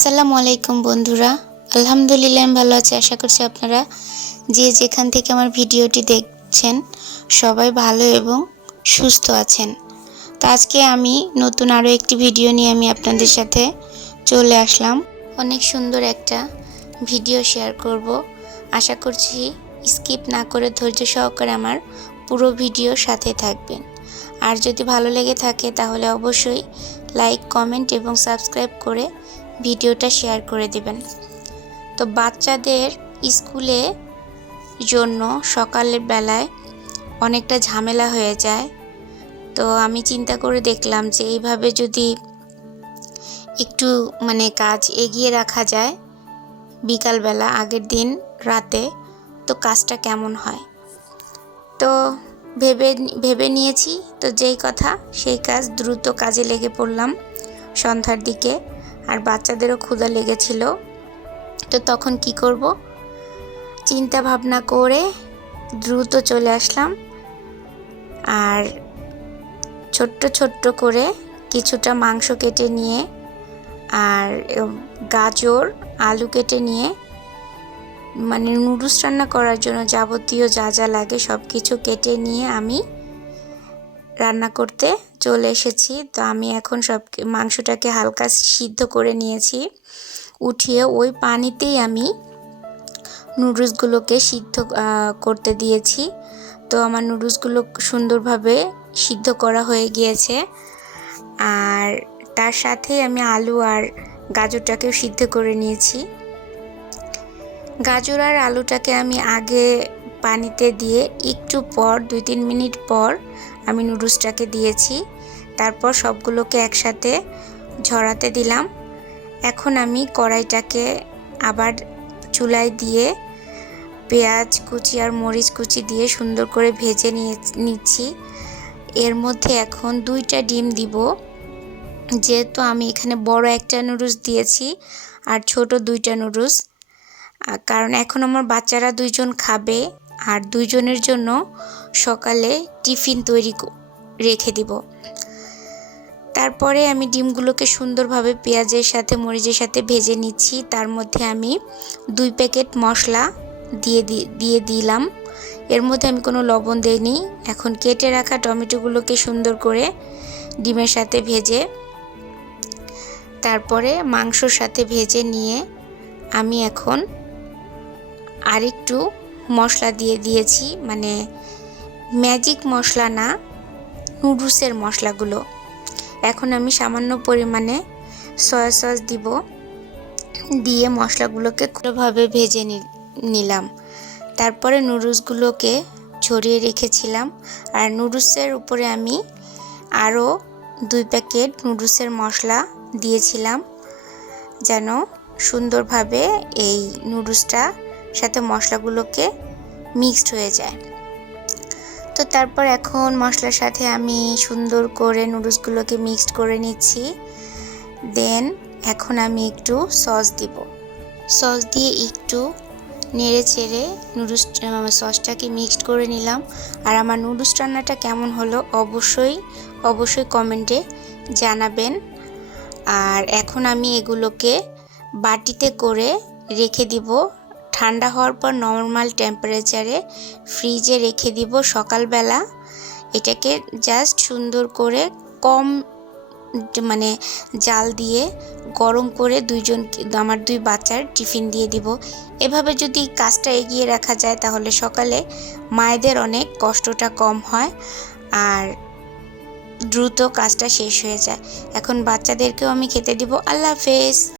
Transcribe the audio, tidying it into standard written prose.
আসসালামু আলাইকুম বন্ধুরা। আলহামদুলিল্লাহ আমি ভালো আছি। আশা করছি আপনারা যে যেখান থেকে আমার ভিডিওটি দেখছেন সবাই ভালো এবং সুস্থ আছেন। তো আজকে আমি নতুন আরও একটি ভিডিও নিয়ে আমি আপনাদের সাথে চলে আসলাম। অনেক সুন্দর একটা ভিডিও শেয়ার করব। আশা করছি স্কিপ না করে ধৈর্য সহকারে আমার পুরো ভিডিও সাথে থাকবেন। আর যদি ভালো লেগে থাকে তাহলে অবশ্যই লাইক, কমেন্ট এবং সাবস্ক্রাইব করে ভিডিওটা শেয়ার করে দিবেন। তো বাচ্চাদের স্কুলে জন্য সকালের বেলায় অনেকটা ঝামেলা হয়ে যায়। তো আমি চিন্তা করে দেখলাম যে এইভাবে যদি একটু কাজ এগিয়ে রাখা যায় বিকালবেলা আগের দিন রাতে, তো কাজটা কেমন হয়। তো ভেবে নিয়েছি, তো যেই কথা সেই কাজ, দ্রুত কাজে লেগে পড়লাম সন্ধ্যার দিকে। আর বাচ্চাদেরও ক্ষুধা লেগেছিল। তো তখন কি করব চিন্তা ভাবনা করে দ্রুত চলে আসলাম। আর ছোট্ট ছোট্ট করে কিছুটা মাংস কেটে নিয়ে আর গাজর, আলু কেটে নিয়ে নুডলস রান্না করার জন্য যাবতীয় যা যা লাগে সব কিছু কেটে নিয়ে আমি রান্না করতে চলে এসেছি। তো আমি এখন মাংসটাকে হালকা সিদ্ধ করে নিয়েছি। উঠিয়ে ওই পানিতেই আমি নুডলসগুলোকে সিদ্ধ করতে দিয়েছি। তো আমার নুডলসগুলো সুন্দরভাবে সিদ্ধ করা হয়ে গিয়েছে। আর তার সাথে আমি আলু আর গাজরটাকেও সিদ্ধ করে নিয়েছি। গাজর আর আলুটাকে আমি আগে পানিতে দিয়ে একটু পর 2-3 মিনিট পর আমি নুডলসটাকে দিয়েছি। তারপর সবগুলোকে একসাথে ঝরাতে দিলাম। এখন আমি কড়াইটাকে আবার চুলায় দিয়ে পেঁয়াজ কুচি আর মরিচ কুচি দিয়ে সুন্দর করে ভেজে নিচ্ছি। এর মধ্যে এখন 2টা ডিম দিব, যেহেতু আমি এখানে বড় একটা নুডলস দিয়েছি আর ছোট 2টা নুডলস, কারণ এখন আমার বাচ্চারা 2জন খাবে আর 2জনের জন্য সকালে টিফিন তৈরি রেখে দিব। তারপরে আমি ডিমগুলোকে সুন্দরভাবে পেঁয়াজের সাথে মরিচের সাথে ভেজে নিচ্ছি। তার মধ্যে আমি 2 প্যাকেট মশলা দিয়ে দিলাম। এর মধ্যে আমি কোনো লবণ দেইনি। এখন কেটে রাখা টমেটোগুলোকে সুন্দর করে ডিমের সাথে ভেজে তারপরে মাংসর সাথে ভেজে নিয়ে আমি এখন আরেকটু মশলা দিয়ে দিয়েছি, ম্যাজিক মশলা না, নুডলসের মশলাগুলো। এখন আমি সামান্য পরিমাণে সয়া সস দিব, দিয়ে মশলাগুলোকে ভালোভাবে ভেজে নিলাম। তারপরে নুডলসগুলোকে ছড়িয়ে রেখেছিলাম। আর নুডলসের উপরে আমি আরও 2 প্যাকেট নুডলসের মশলা দিয়েছিলাম, যেন সুন্দরভাবে এই নুডলসটা সাথে মশলাগুলোকে মিক্সড হয়ে যায়। তো তারপর এখন মশলার সাথে আমি সুন্দর করে নুডলসগুলোকে মিক্সড করে নিচ্ছি। দেন এখন আমি একটু সস দিব। সস দিয়ে একটু নেড়ে চেড়ে সসটাকে মিক্সড করে নিলাম। আর আমার নুডলস রান্নাটা কেমন হলো অবশ্যই কমেন্টে জানাবেন। আর এখন আমি এগুলোকে বাটিতে করে রেখে দিব। ঠান্ডা হওয়ার পর নর্মাল টেম্পারেচারে ফ্রিজে রেখে দিব। সকালবেলা এটাকে জাস্ট সুন্দর করে কম জাল দিয়ে গরম করে আমার 2 বাচ্চার টিফিন দিয়ে দিব। এভাবে যদি কাজটা এগিয়ে রাখা যায় তাহলে সকালে মায়েদের অনেক কষ্টটা কম হয় আর দ্রুত কাজটা শেষ হয়ে যায়। এখন বাচ্চাদেরকেও আমি খেতে দিব। আল্লাহ হাফেজ।